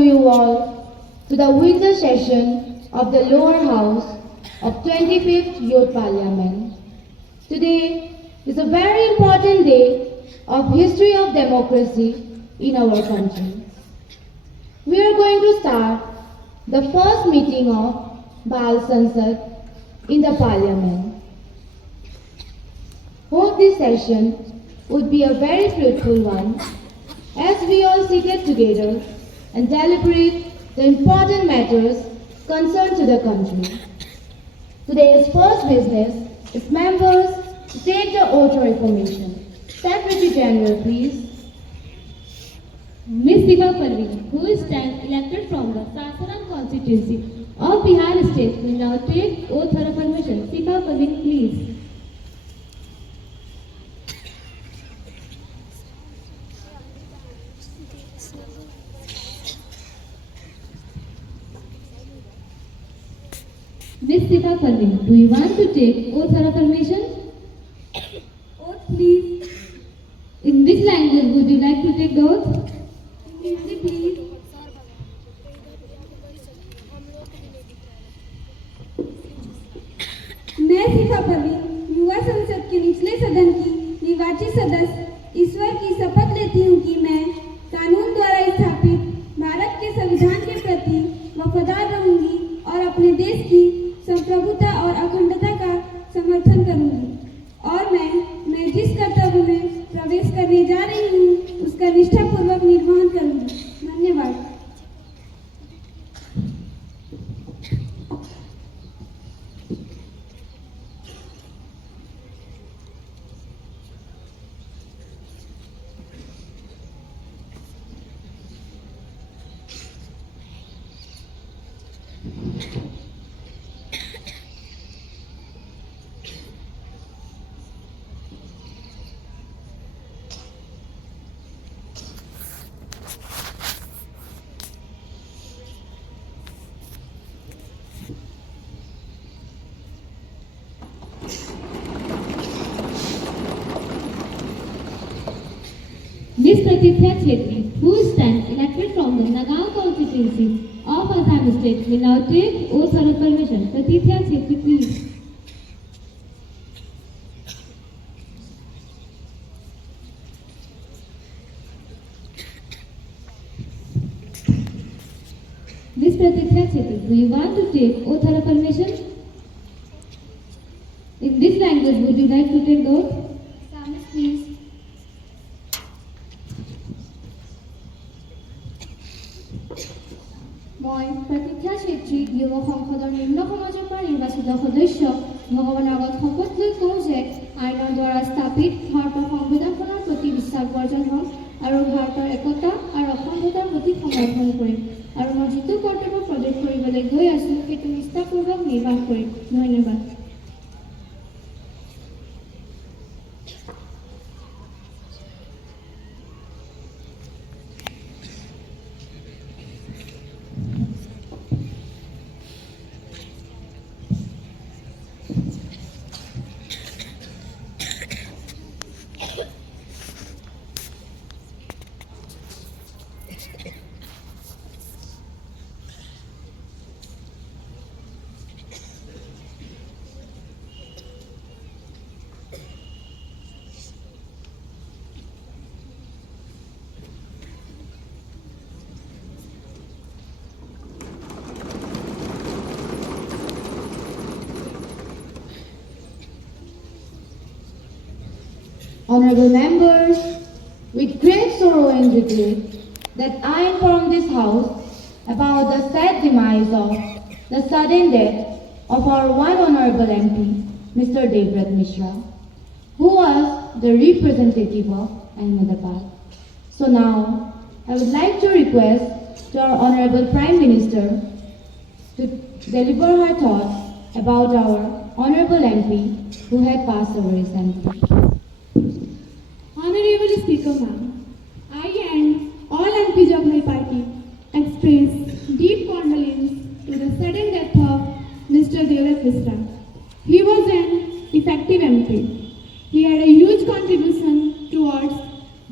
to you all to the winter session of the lower house of 25th Youth Parliament. Today is a very important day of history of democracy in our country. We are going to start the first meeting of Bal Sansad in the Parliament. Hope this session would be a very fruitful one as we all seated together and deliberate the important matters concerned to the country. Today's first business is members to take the oath of reformation. Secretary General, please. Ms. Diva Parveen, who stands elected from the Sasaram constituency of Bihar State, will now take oath of affirmation. Diva Parveen, please. Ms. Diva Parveen, do you want to take oath of affirmation? Oath, please. In which language would you like to take the oath? Hindi, please. मैं शिखा परवीन युवा संसद के निचले सदन की निर्वाचित सदस्य ईश्वर की शपथ लेती हूँ कि मैं कानून द्वारा स्थापित भारत के संविधान के प्रति वफादार रहूंगी और अपने देश की संप्रभुता और अखंडता का समर्थन करूंगी और मैं जिस कर्तव्य में प्रवेश करने जा रही हूँ उसका निष्ठापूर्वक निर्वहन करूंगी। धन्यवाद। Ms. Pratithya Chetri, who stands elected from the Nagaon constituency of Assam State, will now take oath of affirmation. Pratithya Chetri, please. Ms. Pratithya Chetri, do you want to take oath of affirmation? In which language would you like to take the oath? Samis, please. মই প্ৰতীক্ষা চেত্ৰী যুৱ সংসদৰ নিম্ন সমাজৰ পৰা নিৰ্বাচিত সদস্য ভগৱানৰ আগত শপত লৈ কওঁ যে আইনৰ দ্বাৰা স্থাপিত ভাৰতৰ সংবিধানখনৰ প্ৰতি বিশ্বাস বৰ্জন হ'ম আৰু ভাৰতৰ একতা আৰু অখণ্ডতাৰ প্ৰতি সমৰ্থন কৰিম আৰু মই যিটো কৰ্তব্য প্ৰয়োগ কৰিবলৈ গৈ আছোঁ সেইটো নিষ্ঠাপূৰ্বক নিৰ্বাহ কৰিম। ধন্যবাদ। Honorable members, with great sorrow and regret that I inform this House about the sad demise of the sudden death of our one Honorable MP, Mr. Devrat Mishra, who was the representative of Ahmedabad. So now, I would like to request to our Honorable Prime Minister to deliver her thoughts about our Honorable MP who had passed away recently. Honorable Speaker Ma'am, I and all MPs of my party express deep condolence to the sudden death of Mr. Devrat Mishra. He was an effective MP. He had a huge contribution towards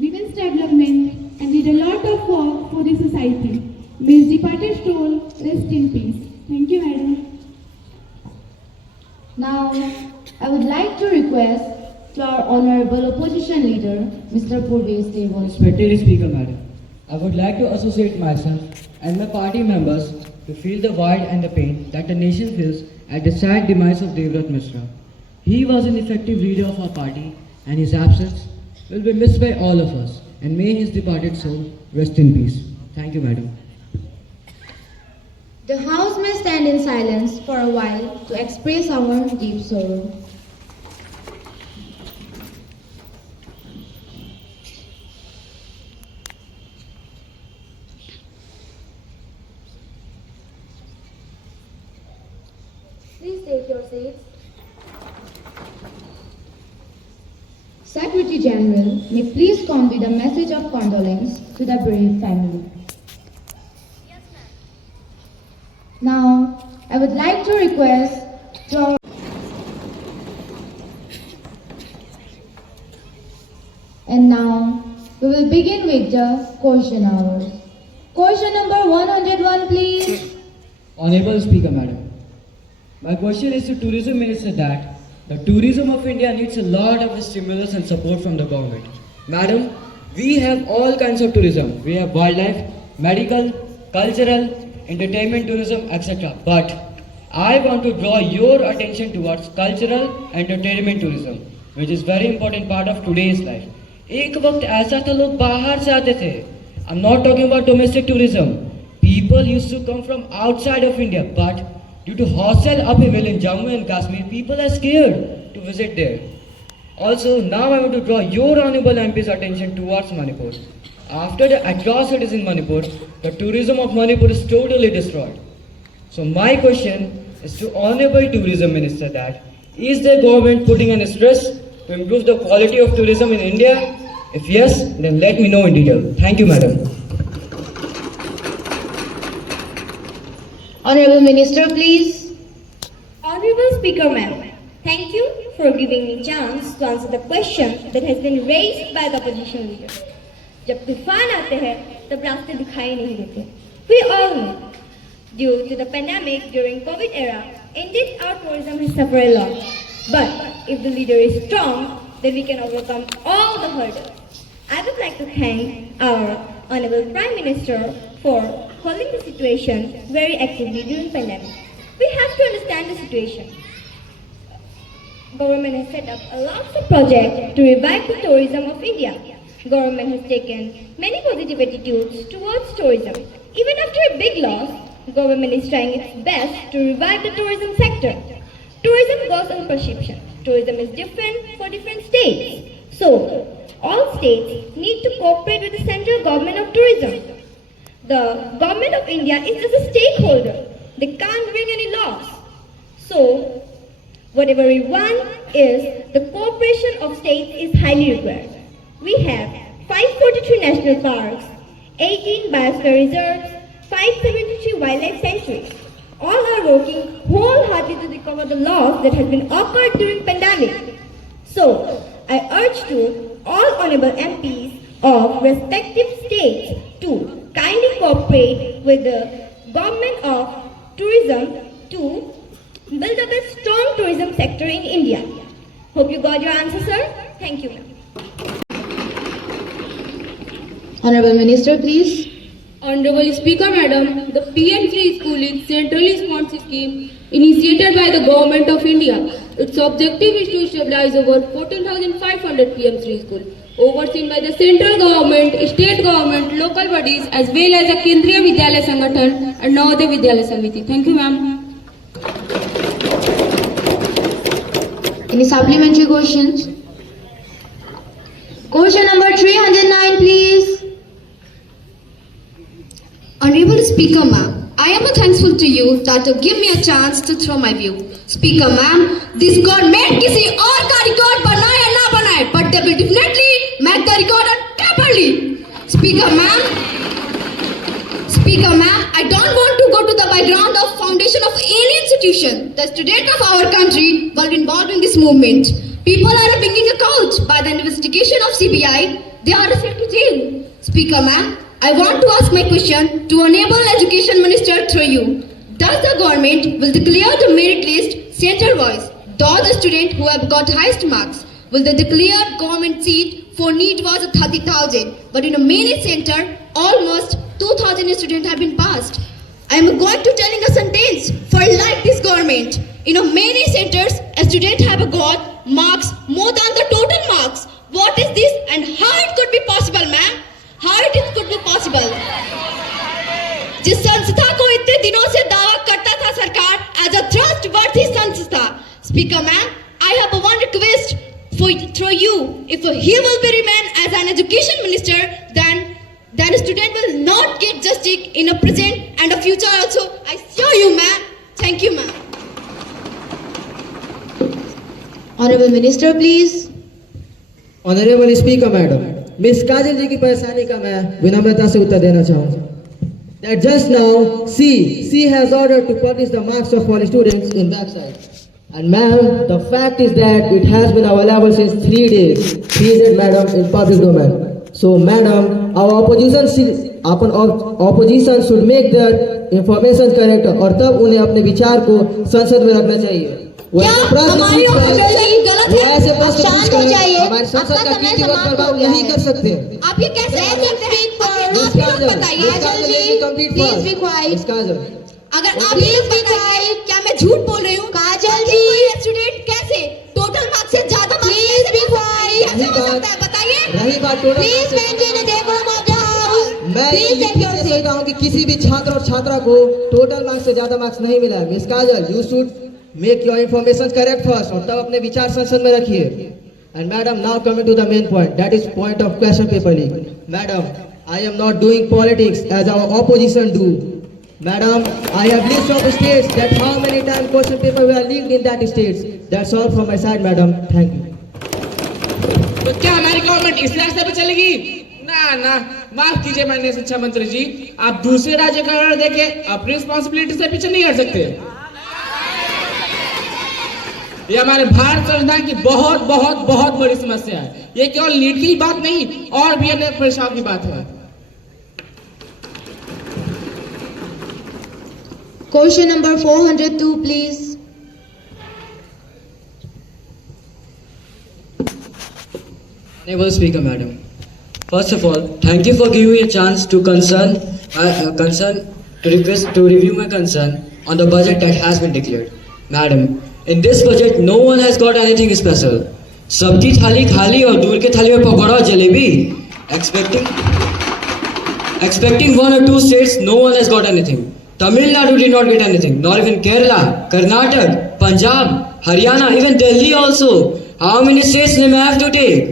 women's development and did a lot of work for the society. Miss departed soul, rest in peace. Thank you, madam. Now, I would like to request to our Honorable Opposition Leader, Mr. Purvesh Deval. Respected Speaker Madam, I would like to associate myself and my party members to feel the void and the pain that the nation feels at the sad demise of Devrat Mishra. He was an effective leader of our party and his absence will be missed by all of us, and may his departed soul rest in peace. Thank you, Madam. The House may stand in silence for a while to express our deep sorrow. Please take your seats. Secretary General may please convey the message of condolence to the bereaved family. Now, I would like to request to our And now, we will begin with the question hours. Question number 101, please. Honorable Speaker Madam, my question is to Tourism Minister that the tourism of India needs a lot of stimulus and support from the government. Madam, we have all kinds of tourism. We have wildlife, medical, cultural, entertainment tourism, etc. But I want to draw your attention towards cultural entertainment tourism, which is very important part of today's life. एक वक्त ऐसा था लोग बाहर से आते थे. I'm not talking about domestic tourism. People used to come from outside of India, but due to hostile upheaval in Jammu and Kashmir, people are scared to visit there. Also, now I want to draw your honorable MP's attention towards Manipur. After the atrocities in Manipur, the tourism of Manipur is totally destroyed. So my question is to Honorable Tourism Minister that, is the government putting an stress to improve the quality of tourism in India? If yes, then let me know in detail. Thank you, Madam. Honorable Minister, please. Honorable Speaker Ma'am, thank you for giving me chance to answer the question that has been raised by the opposition leader. जब तूफान आते हैं तब रास्ते दिखाई नहीं देते. We all know, due to the pandemic during COVID era, indeed our tourism has suffered a lot. But if the leader is strong, then we can overcome all the hurdles. I would like to thank our Honorable Prime Minister for holding the situation very actively during pandemic. We have to understand the situation. Government has set up a lot of projects to revive the tourism of India. Government has taken many positive attitudes towards tourism. Even after a big loss, government is trying its best to revive the tourism sector. Tourism goes on perception. Tourism is different for different states. So, all states need to cooperate with the central government of tourism. The government of India is just a stakeholder. They can't bring any laws. So, whatever we want is the cooperation of states is highly required. We have 543 national parks, 18 biosphere reserves, 573 wildlife sanctuaries. All are working wholeheartedly to recover the loss that has been occurred during pandemic. So, I urge to all honorable MPs of respective states to kindly cooperate with the government of tourism to build up a strong tourism sector in India. Hope you got your answer, sir. Thank you, ma'am. Honorable Minister, please. Honorable Speaker Madam, the PM Free School is centrally sponsored scheme initiated by the Government of India. Its objective is to stabilize over 14,500 PM Free schools, overseen by the central government, state government, local bodies as well as the Kendriya Vidyalaya Sangathan and Navodaya Vidyalaya Samiti. Thank you, ma'am. Any supplementary questions? Question number 309, please. Honorable Speaker Ma'am, I am thankful to you that you give me a chance to throw my view. Speaker Ma'am, this government किसी और का record बनाए या ना बनाए, but they will definitely make the record properly. Speaker Ma'am, I don't want to go to the background of foundation of any institution. The student of our country were involved in this movement. People are being accused by the investigation of CBI. They are sent to jail. Speaker Ma'am, I want to ask my question to Honorable Education Minister through you. Does the government will declare the merit list center-wise? Those students who have got highest marks will they declare government seat for NEET was 30,000, but in a merit center, almost 2,000 students have been passed. I am going to telling a sentence for like this government. In a many centers, a student have got marks more than the total marks. What is this and how it could be possible, ma'am? How it could be possible? जिस संस्था को इतने दिनों से दावा करता था सरकार as a trustworthy संस्था. Speaker ma'am, I have one request for through you. If he will be remain as an education minister, then a student will not get justice in a present and a future also. I assure you, ma'am. Thank you, ma'am. Honorable Minister, please. Honourable speaker madam, miss Kajal ji की परेशानी का मैं विनम्रता से उत्तर देना चाहूँगा. That just now, she has ordered to publish the marks of all students in website. And ma'am, the fact is that it has been available since 3 days. Please it, madam, in public domain. So, madam, our opposition should make their information correct और तब उन्हें अपने विचार को संसद में रखना चाहिए. क्या हमारी opposition गलत है? ऐसे प्रश्न शांत हो जाइए. हमारे संसद का कीर्ति प्रभाव नहीं कर सकते. आप ये कैसे कह सकते हैं? आप लोग बताइए. Please be quite. अगर आप ये बताइए, क्या मैं झूठ बोल रही हूँ? काजल जी, स्टूडेंट कैसे टोटल मार्क्स से ज्यादा प्लीज बी क्वाइट कैसे हो सकता है? बताइए. रही बात total, please maintain the decorum of the house. मैं ये कहता हूँ कि किसी भी छात्र और छात्रा को टोटल मार्क्स से ज्यादा मार्क्स नहीं मिला है. Miss Kajal, you should make your information correct first और तब अपने विचार संसद में रखिए. And madam, now coming to the main point, that is point of question paper leak. Madam, I am not doing politics as our opposition do. Madam, I have list of states that how many times question paper were leaked in that states. That's all from my side, madam. Thank you. तो क्या हमारी government इस रास्ते पर चलेगी? ना, माफ कीजिए माननीय शिक्षा मंत्री जी, आप दूसरे राज्य का ऑर्डर देके अपनी रिस्पॉन्सिबिलिटी से पीछे नहीं हट सकते. ये हमारे भारत संविधान की बहुत बहुत बहुत बड़ी समस्या है. ये केवल नीट की बात नहीं, और भी अनेक परेशान की बात है. Question number 402, please. Honorable Speaker, Madam. First of all, thank you for giving me a chance to request to review my concern on the budget that has been declared. Madam, in this budget, no one has got anything special. सबकी थाली खाली और दूर के थाली में पकौड़ा और jalebi. Expecting 1 or 2 states, no one has got anything. Tamil Nadu did not get anything, nor even Kerala, Karnataka, Punjab, Haryana, even Delhi also. How many states they may have to take?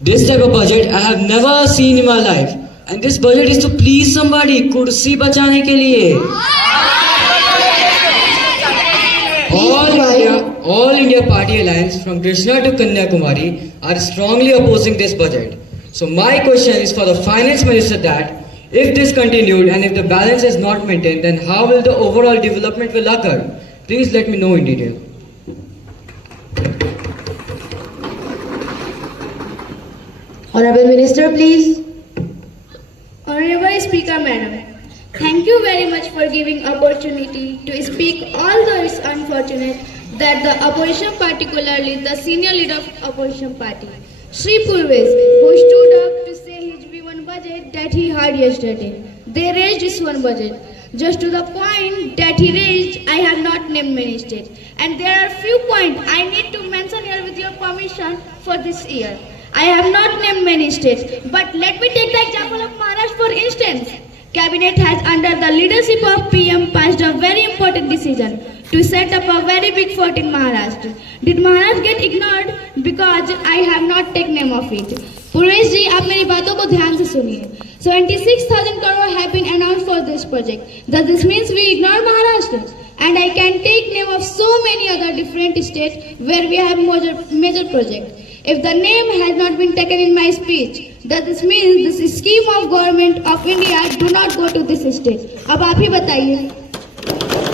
This type of budget I have never seen in my life. And this budget is to please somebody, kursi bachane ke liye. All India Party Alliance from Krishna to Kanyakumari are strongly opposing this budget. So my question is for the Finance Minister that if this continued and if the balance is not maintained, then how will the overall development will occur? Please let me know in detail. Honorable Minister, please. Honorable Speaker, Madam, thank you very much for giving opportunity to speak, although it's unfortunate that the opposition, particularly the senior leader of opposition party, Sri Purves, who stood up to say his V1 budget that he heard yesterday. They raised this one budget. Just to the point that he raised, I have not named many states. And there are few points I need to mention here with your permission for this year. I have not named many states, but let me take the example of Maharashtra for instance. Cabinet has under the leadership of PM passed a very important decision to set up a very big fort in Maharashtra. Did Maharashtra get ignored? Because I have not taken name of it. Puresh ji, आप मेरी बातों को ध्यान से सुनिए. 76,000 crore have been announced for this project. Does this means we ignore Maharashtra? And I can take name of so many other different states where we have major project. If the name has not been taken in my speech, does this mean this scheme of government of India do not go to this state? अब आप ही बताइए.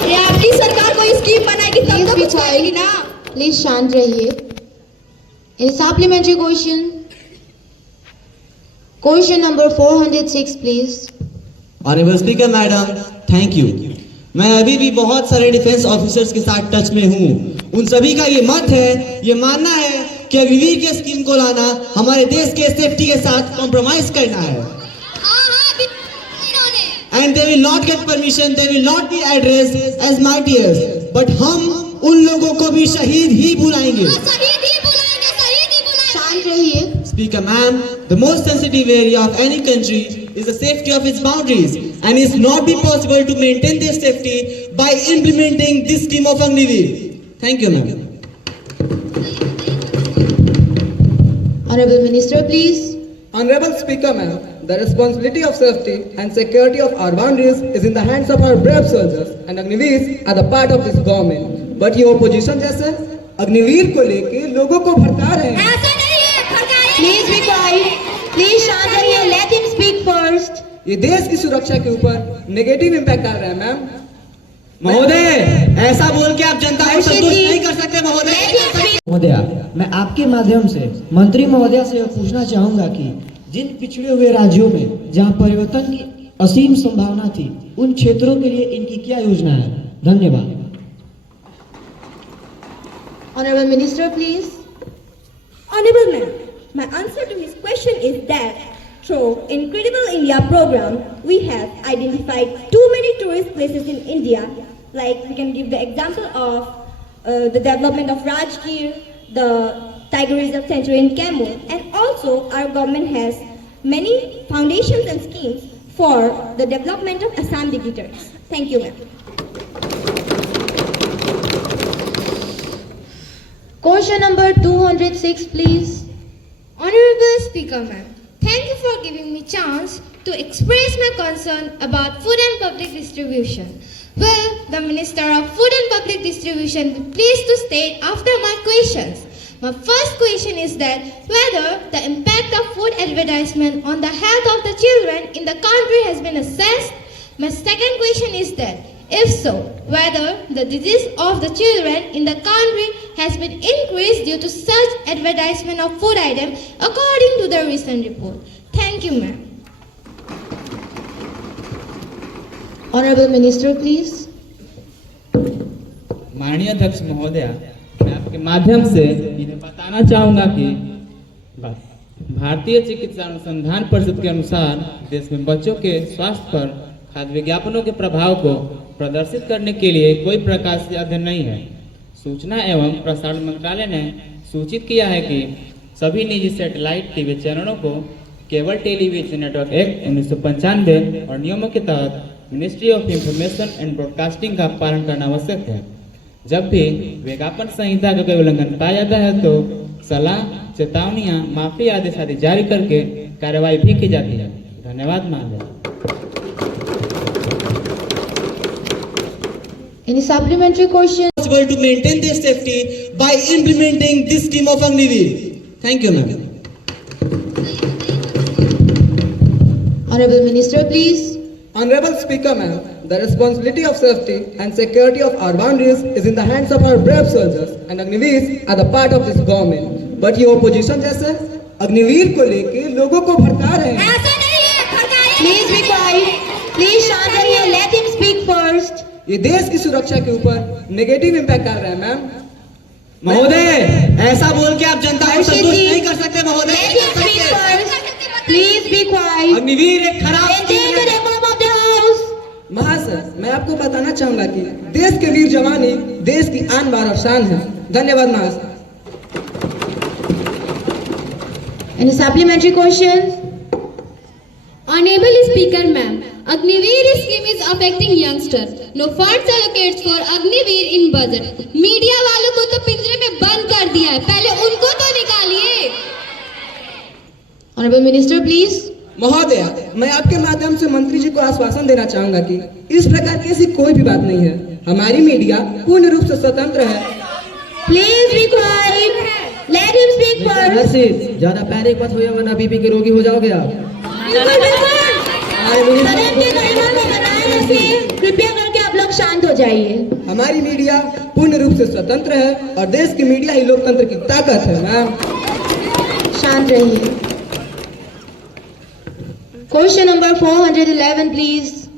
ये आपकी सरकार कोई scheme बनाएगी तब तो कुछ आएगी ना. Please शांत रहिए. A supplementary question. Question number 406, please. Honourable speaker madam, thank you. मैं अभी भी बहुत सारे डिफेंस ऑफिसर्स के साथ टच में हूँ। उन सभी का ये मत है, ये मानना है कि अग्निवीर के स्कीम को लाना हमारे देश के सेफ्टी के साथ कॉम्प्रोमाइज करना है। And they will not get permission, they will not be addressed as martyrs. But हम उन लोगों को भी शहीद ही बुलाएंगे। शांत रहिए। Speaker ma'am, the most sensitive area of any country is the safety of its boundaries, and it's not be possible to maintain their safety by implementing this scheme of Agniveer. Thank you, ma'am. Honorable Minister, please. Honorable Speaker, ma'am, the responsibility of safety and security of our boundaries is in the hands of our brave soldiers, and Agniveers are the part of this government. But ये opposition जैसे अग्निवीर को लेके लोगों को भड़का रहे हैं। Please be quiet. Please शांत रहिए. Let him speak first. ये देश की सुरक्षा के ऊपर नेगेटिव इम्पैक्ट डाल रहा है मैम। महोदय, ऐसा बोल के आप जनता को संतुष्ट नहीं कर सकते महोदय। महोदया, मैं आपके माध्यम से मंत्री महोदया से पूछना चाहूंगा कि जिन पिछड़े हुए राज्यों में जहां परिवर्तन की असीम संभावना थी, उन क्षेत्रों के लिए इनकी क्या योजना है? धन्यवाद। Honorable Minister, please. Honorable Ma'am, my answer to his question is that through Incredible India program, we have identified too many tourist places in India. Like we can give the example of the development of Rajgir, the Tiger Reserve Sanctuary in Camel, and also our government has many foundations and schemes for the development of Assam dignitaries. Thank you, ma'am. Question number 206, please. Honorable Speaker, ma'am, thank you for giving me chance to express my concern about food and public distribution. Well, the Minister of Food and Public Distribution will please to state after my questions. My first question is that whether the impact of food advertisement on the health of the children in the country has been assessed. My second question is that if so, whether the disease of the children in the country has been increased due to such advertisement of food items according to the recent report. Thank you, ma'am. Honorable Minister, please. माननीय अध्यक्ष महोदया, मैं आपके माध्यम से इन्हें बताना चाहूँगा कि भारतीय चिकित्सा अनुसंधान परिषद के अनुसार देश में बच्चों के स्वास्थ्य पर खाद्य विज्ञापनों के प्रभाव को प्रदर्शित करने के लिए कोई प्रकाश से अध्ययन नहीं है। सूचना एवं प्रसारण मंत्रालय ने सूचित किया है कि सभी निजी सैटेलाइट टीवी चैनलों को केबल टेलीविजन नेटवर्क एक्ट 1995 और नियमों के तहत ministry of information and broadcasting का पालन करना आवश्यक है। जब भी विज्ञापन संहिता का कोई उल्लंघन पाया जाता है तो सलाह, चेतावनियां, माफी आदि जारी करके कार्रवाई भी की जाती है। धन्यवाद महोदय। Any supplementary question? Possible to maintain their safety by implementing this scheme of Agniveer. Thank you, ma'am. Honorable Minister, please. Honorable Speaker, ma'am, the responsibility of safety and security of our boundaries is in the hands of our brave soldiers, and Agniveers are the part of this government. But ये opposition जैसे अग्निवीर को लेके लोगों को भड़का रहे हैं। Please be quiet. Please शांत रहिए. Let him speak first. ये देश की सुरक्षा के ऊपर नेगेटिव इम्पैक्ट डाल रहा है मैम। महोदय, ऐसा बोल के आप जनता को संतुष्ट नहीं कर सकते महोदय। Let him speak first. Please be quiet. Agniveer एक खराब Maintain the decorum of the house. महाशय, मैं आपको बताना चाहूंगा कि देश के वीर जवान ही देश की आन बान और शान है। धन्यवाद महाशय। Any supplementary questions? Honorable Speaker, ma'am, Agniveer scheme is affecting youngsters. No funds allocated for Agniveer in budget. Media वालों को तो पिंजरे में बंद कर दिया है, पहले उनको तो निकालिए। Honorable Minister, please. महोदया, मैं आपके माध्यम से मंत्री जी को आश्वासन देना चाहूंगा कि इस प्रकार की ऐसी कोई भी बात नहीं है। हमारी मीडिया पूर्ण रूप से स्वतंत्र है। Please be quiet. Let him speak first. ज्यादा पैनिक मत होइए वरना बीपी के रोगी हो जाओगे आप। कृपया करके आप लोग शांत हो जाइए। हमारी मीडिया पूर्ण रूप से स्वतंत्र है और देश की मीडिया ही लोकतंत्र की ताकत है मैम। शांत रहिए। Question number 411, please.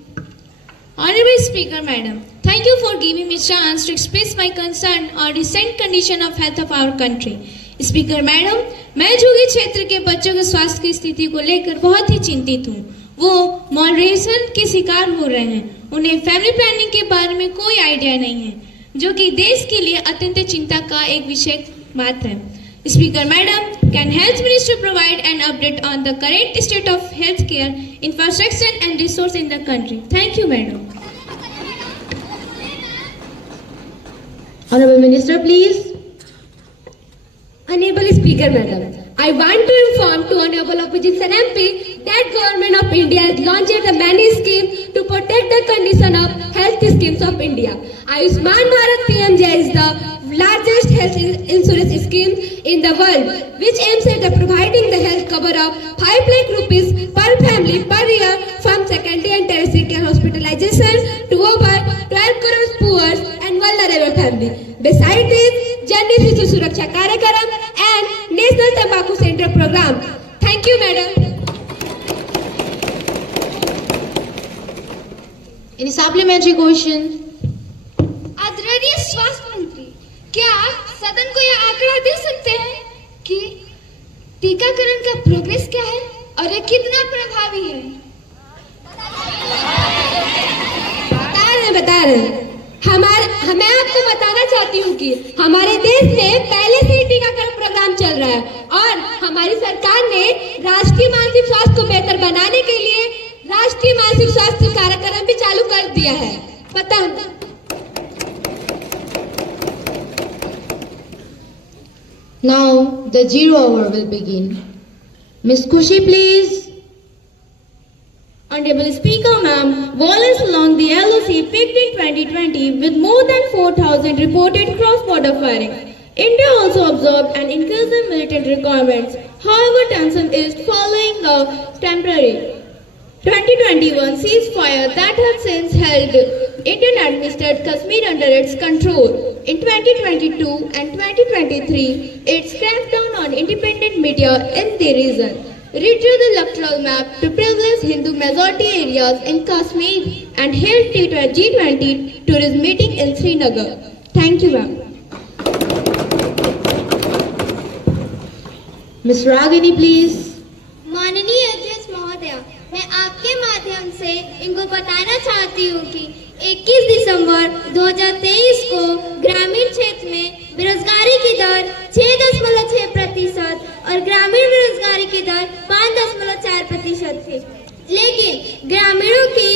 Honorable Speaker Madam, thank you for giving me a chance to express my concern on recent condition of health of our country. Speaker Madam, मैं झुग्गी क्षेत्र के बच्चों के स्वास्थ्य की स्थिति को लेकर बहुत ही चिंतित हूँ। वो मॉलरेशन के शिकार हो रहे हैं। उन्हें फैमिली प्लानिंग के बारे में कोई आइडिया नहीं है, जो कि देश के लिए अत्यंत चिंता का एक विषय बात है। Speaker Madam, can Health Minister provide an update on the current state of healthcare infrastructure and resource in the country? Thank you, Madam. Honorable Minister, please. Honorable Speaker Madam, I want to inform to Honorable Opposition MP that Government of India has launched a many schemes to protect the condition of health schemes of India. Ayushman Bharat PMJ is the largest health insurance scheme in the world, which aims at providing the health cover of 5 lakh rupees per family per year from secondary and tertiary care hospitalization to over 12 crore poor and vulnerable families. Besides this, Janni Shishu Suraksha Karyakram and National Tobacco Center program. Thank you, Madam. Any supplementary question? आदरणीय स्वास्थ्य मंत्री, क्या आप सदन को यह आंकड़ा दे सकते हैं कि टीकाकरण का प्रोग्रेस क्या है और यह कितना प्रभावी है? बता रहे हैं। मैं आपको बताना चाहती हूँ कि हमारे देश में पहले से ही टीकाकरण प्रोग्राम चल रहा है और हमारी सरकार ने राष्ट्रीय मानसिक स्वास्थ्य को बेहतर बनाने के लिए राष्ट्रीय मानसिक स्वास्थ्य कार्यक्रम भी चालू कर दिया है। पता Now the 0 hour will begin. Miss Kushi, please. Honorable Speaker Ma'am, violence along the LOC peaked in 2020 with more than 4,000 reported cross-border firing. India also observed an increase in militant requirements. However, tension is following a temporary 2021 ceasefire that has since held Indian-administered Kashmir under its control. In 2022 and 2023, it cracked down on independent media in the region, redrew the electoral map to privilege Hindu majority areas in Kashmir, and held G20 tourist meeting in Srinagar. Thank you, ma'am. Miss Ragini, please. माननीय अध्यक्ष महोदय, मैं आपके माध्यम से इनको बताना चाहती हूँ कि 21 दिसंबर 2023 को ग्रामीण क्षेत्र में बेरोजगारी की दर 6.6% और ग्रामीण बेरोजगारी की दर 5.4% थी। लेकिन ग्रामीणों की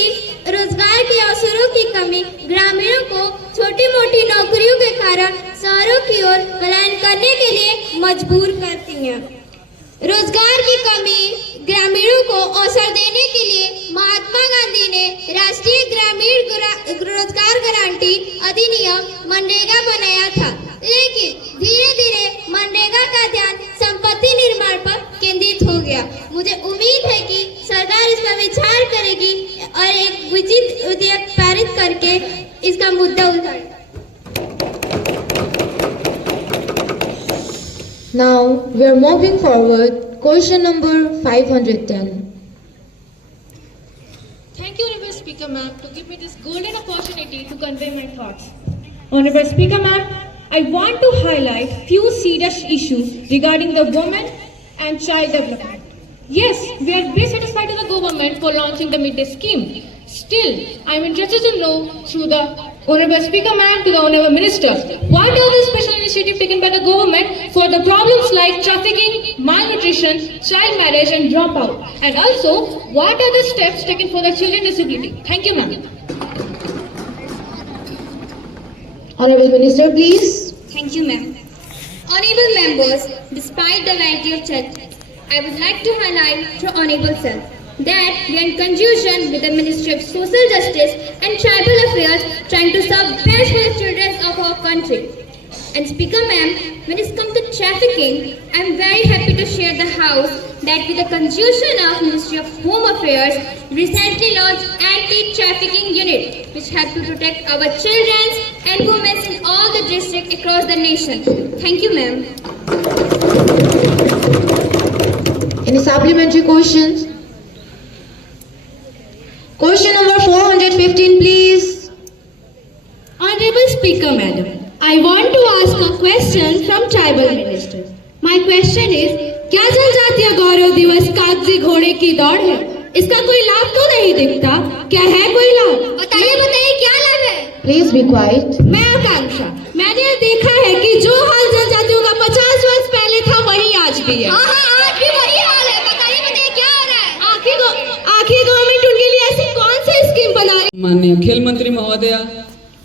रोजगार के अवसरों की कमी ग्रामीणों को छोटी मोटी नौकरियों के कारण शहरों की ओर पलायन करने के लिए मजबूर करती है। रोजगार की कमी ग्रामीणों को अवसर देने के लिए महात्मा गांधी ने राष्ट्रीय ग्रामीण रोजगार गारंटी अधिनियम मनरेगा बनाया था, लेकिन धीरे धीरे मनरेगा का ध्यान संपत्ति निर्माण पर केंद्रित हो गया। मुझे उम्मीद है कि सरकार इस पर विचार करेगी और एक उचित विधेयक पारित करके इसका मुद्दा उठाएगी। Now we are moving forward. Question number 510. Thank you, Honorable Speaker Ma'am, to give me this golden opportunity to convey my thoughts. Honorable Speaker Ma'am, I want to highlight few serious issues regarding the women and child development. Yes, we are very satisfied with the government for launching the midday scheme. Still, I am interested to know through the Honorable Speaker Ma'am to the Honorable Minister, what are the special initiatives taken by the government for the problems like trafficking, malnutrition, child marriage and dropout? And also, what are the steps taken for the children disability? Thank you, ma'am. Honorable Minister, please. Thank you, ma'am. Honorable members, despite the variety of challenges, I would like to highlight through honorable self that we are in conjunction with the Ministry of Social Justice and Tribal Affairs trying to serve best for the children of our country. And Speaker ma'am, when it comes to trafficking, I am very happy to share the House that with the conjunction of Ministry of Home Affairs, recently launched Anti-Trafficking Unit, which help to protect our children and women in all the districts across the nation. Thank you, ma'am. Any supplementary questions? Speaker Madam, I want to ask a question from Tribal Minister. My question is, क्या जनजातीय गौरव दिवस कागजी घोड़े की दौड़ है? इसका कोई लाभ तो नहीं दिखता, क्या है कोई लाभ? बताइए बताइए क्या लाभ है? Please be quiet. मैं आकांक्षा, मैंने यह देखा है कि जो हाल जनजातियों का 50 वर्ष पहले था वही आज भी है। हाँ हाँ आज भी वही हाल है। बताइए बताइए क्या हो रहा है? आखिर गवर्नमेंट उनके लिए ऐसी कौन सी स्कीम बना रही? माननीय खेल मंत्री महोदया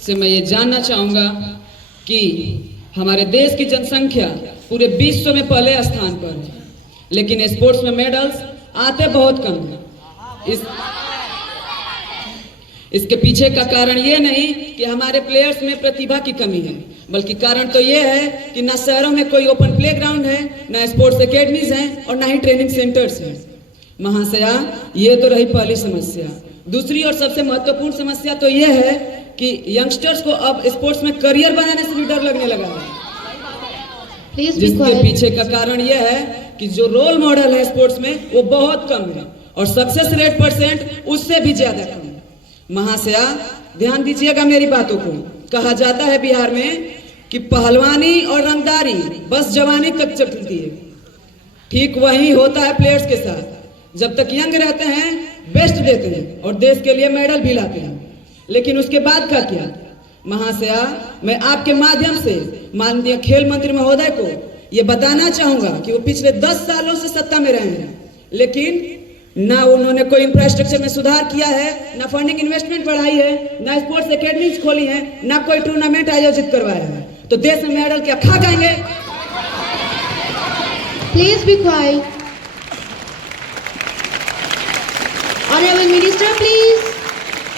से मैं ये जानना चाहूँगा कि हमारे देश की जनसंख्या पूरे विश्व में पहले स्थान पर है, लेकिन स्पोर्ट्स में मेडल्स आते बहुत कम हैं। इसके पीछे का कारण ये नहीं कि हमारे प्लेयर्स में प्रतिभा की कमी है, बल्कि कारण तो ये है कि ना शहरों में कोई ओपन प्लेग्राउंड है, ना स्पोर्ट्स एकेडमीज हैं और ना ही ट्रेनिंग सेंटर्स हैं। महाशया, ये तो रही पहली समस्या। दूसरी और सबसे महत्वपूर्ण समस्या तो ये है कि यंगस्टर्स को अब स्पोर्ट्स में करियर बनाने से भी डर लगने लगा है, जिसके पीछे का कारण यह है कि जो रोल मॉडल है स्पोर्ट्स में वो बहुत कम है और सक्सेस रेट % उससे भी ज्यादा कम है। महाशया, ध्यान दीजिएगा मेरी बातों को। कहा जाता है बिहार में कि पहलवानी और रंगदारी बस जवानी तक चलती है। ठीक वही होता है प्लेयर्स के साथ। जब तक यंग रहते हैं बेस्ट देते हैं और देश के लिए मेडल भी लाते हैं, लेकिन उसके बाद का क्या? महाशया, मैं आपके माध्यम से माननीय खेल मंत्री महोदय को ये बताना चाहूंगा कि वो पिछले 10 सालों से सत्ता में रहे हैं, लेकिन ना उन्होंने कोई इंफ्रास्ट्रक्चर में सुधार किया है, ना फंडिंग इन्वेस्टमेंट बढ़ाई है, ना स्पोर्ट्स एकेडमीज खोली है, ना कोई टूर्नामेंट आयोजित करवाया है। तो देश में मेडल क्या खा जाएंगे? Please be quiet. Honorable Minister, please.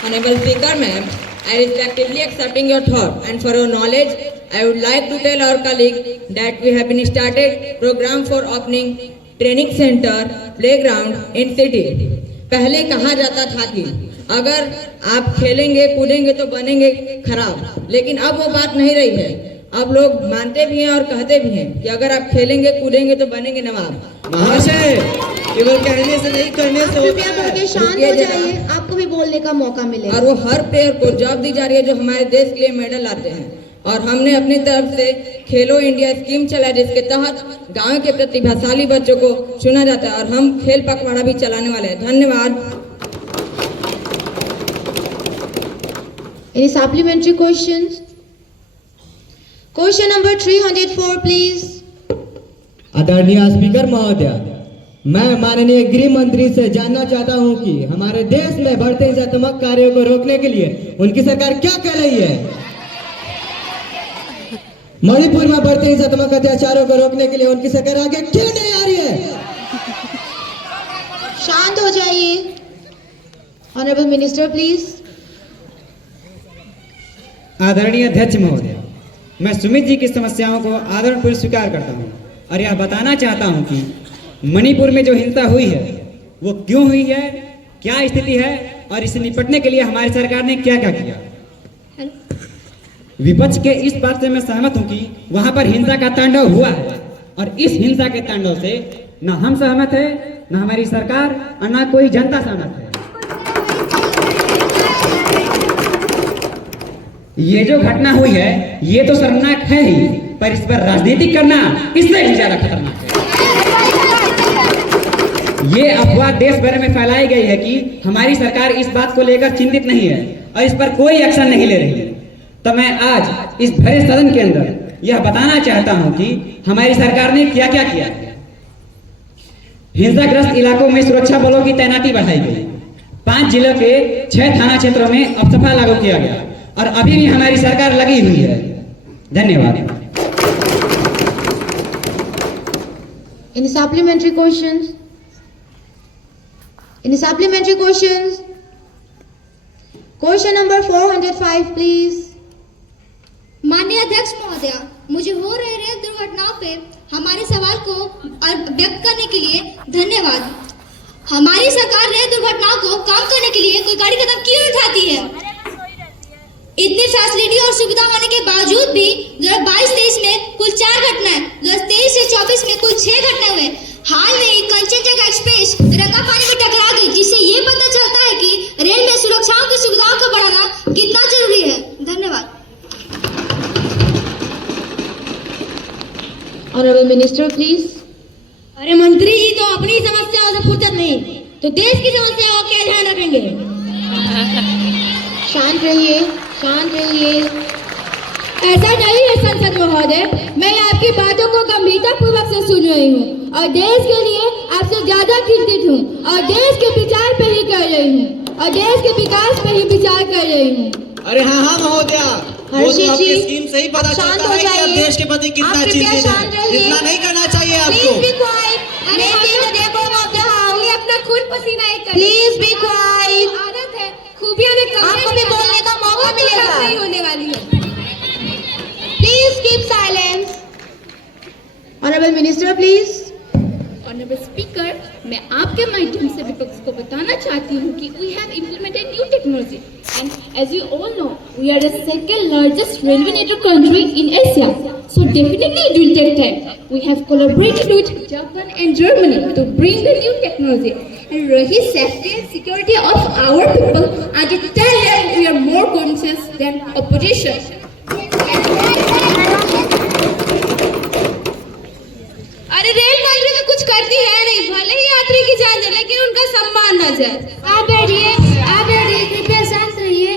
Honorable Speaker, ma'am, I respectfully accepting your thought, and for your knowledge, I would like to tell our colleague that we have been started program for opening training center, playground in city. पहले कहा जाता था कि अगर आप खेलेंगे कूदेंगे तो बनेंगे खराब, लेकिन अब वो बात नहीं रही है। अब लोग मानते भी हैं और कहते भी हैं कि अगर आप खेलेंगे कूदेंगे तो बनेंगे नवाब। महाशय, केवल कहने से नहीं करने से होता कृपया करके शांत हो जाइए, आपको भी बोलने का मौका मिलेगा। और वो हर प्लेयर को जॉब दी जा रही है जो हमारे देश के लिए मेडल लाते हैं। और हमने अपनी तरफ से खेलो इंडिया स्कीम चला, जिसके तहत गांव के प्रतिभाशाली बच्चों को चुना जाता है, और हम खेल पखवाड़ा भी चलाने वाले हैं। धन्यवाद। Any supplementary questions? Question number 304, please. आदरणीय स्पीकर महोदया, मैं माननीय गृह मंत्री से जानना चाहता हूं कि हमारे देश में बढ़ते हिंसात्मक कार्यों को रोकने के लिए उनकी सरकार क्या कर रही है? मणिपुर में बढ़ते हिंसात्मक अत्याचारों को रोकने के लिए उनकी सरकार आगे क्यों नहीं आ रही है? शांत हो जाइए। Honorable Minister, please. आदरणीय अध्यक्ष महोदय, मैं सुमित जी की समस्याओं को आदरपूर्वक स्वीकार करता हूं और यह बताना चाहता हूं कि मणिपुर में जो हिंसा हुई है वो क्यों हुई है, क्या स्थिति है और इससे निपटने के लिए हमारी सरकार ने क्या क्या किया। विपक्ष के इस बात से मैं सहमत हूं कि वहां पर हिंसा का तांडव हुआ है और इस हिंसा के तांडव से न हम सहमत है, न हमारी सरकार और न कोई जनता सहमत है। ये जो घटना हुई है ये तो शर्मनाक है ही, पर इस पर राजनीति करना इससे भी ज्यादा खतरनाक है। ये अफवाह देश भर में फैलाई गई है कि हमारी सरकार इस बात को लेकर चिंतित नहीं है और इस पर कोई एक्शन नहीं ले रही है। तो मैं आज इस भरे सदन के अंदर यह बताना चाहता हूं कि हमारी सरकार ने क्या क्या किया। हिंसाग्रस्त इलाकों में सुरक्षा बलों की तैनाती बढ़ाई गई, 5 जिलों के 6 थाना क्षेत्रों में अफसफा लागू किया गया और अभी भी हमारी सरकार लगी हुई है। धन्यवाद। Any supplementary questions? Any supplementary questions? Question number 405, please. माननीय अध्यक्ष महोदया, मुझे हो रहे रेल दुर्घटनाओं पे हमारे सवाल को व्यक्त करने के लिए धन्यवाद। हमारी सरकार रेल दुर्घटनाओं को कम करने के लिए कोई कड़ी कदम क्यों उठाती है? इतनी फैसिलिटी और सुविधा होने के बावजूद भी 2022-23 में कुल 4 घटनाएं, 2023 से 24 में कुल 6 घटनाएं हुए। हाल में ही कंचनजंगा एक्सप्रेस रंगापानी में टकरा गई, जिससे ये पता चलता है कि रेल में सुरक्षाओं की सुविधाओं को बढ़ाना कितना जरूरी है। धन्यवाद। Honorable Minister, please. अरे मंत्री जी तो अपनी समस्याओं से फुर्सत नहीं, तो देश की समस्याओं का क्या ध्यान रखेंगे? शांत रहिए, शांत रहिए। ऐसा नहीं है संसद महोदय, मैं आपकी बातों को गंभीरता पूर्वक से सुन रही हूँ और देश के लिए आपसे ज्यादा चिंतित हूँ और देश के विचार पे ही कर रही हूँ और देश के विकास पे ही विचार कर रही हूँ। अरे हाँ हाँ महोदया, हर्षित जी, स्कीम से ही पता शांत चलता हो है कि आप जाइए। देश के प्रति कितना आप कृपया चिंतित शांत हैं। रहिए। इतना नहीं करना चाहिए आपको। Please be quiet. अपना खून पसीना एक कर Please be quiet. आदत है, खूबियां में कमी आपको भी बोलने का मौका मिलेगा। नहीं होने वाली है। Please keep silence. Honorable Minister, please. Honorable Speaker, मैं आपके माध्यम से विपक्ष को बताना चाहती हूँ कि we have implemented new technology and as you all know, we are the second largest railway network country in Asia. So definitely it will take time. We have collaborated with Japan and Germany to bring the new technology and raise safety and security of our people and to tell them we are more conscious than opposition. अरे रेलगाड़ी में कुछ करती है नहीं, भले ही यात्री की जान जाए लेकिन उनका सम्मान न जाए। आप बैठिए, कृपया शांत रहिए।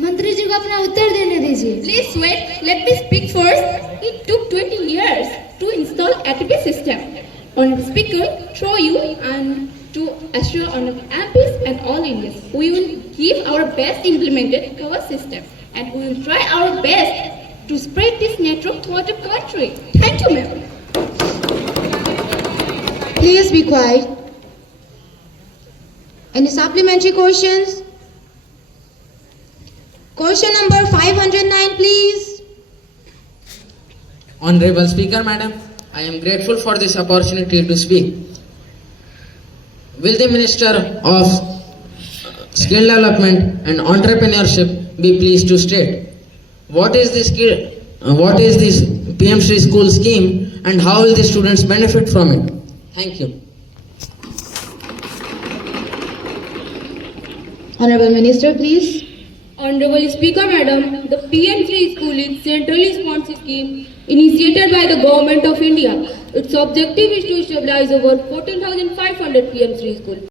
मंत्री जी को अपना उत्तर देने दीजिए। Please wait, let me speak first. It took 20 years to install ATP system. Honorable Speaker, through you and to assure honorable MPs and all Indians, we will give our best implemented cover system and we will try our best to spread this network throughout the country. Thank you, ma'am. Please be quiet. Any supplementary questions? Question number 509, please. Honorable Speaker, Madam, I am grateful for this opportunity to speak. Will the Minister of Skill Development and Entrepreneurship be pleased to state what is this PM Shri School scheme and how will the students benefit from it? Thank you. Honorable Minister, please. Honorable Speaker, Madam, the PM Shri School is centrally sponsored scheme initiated by the Government of India. Its objective is to stabilize over 14,500 PM Shri schools.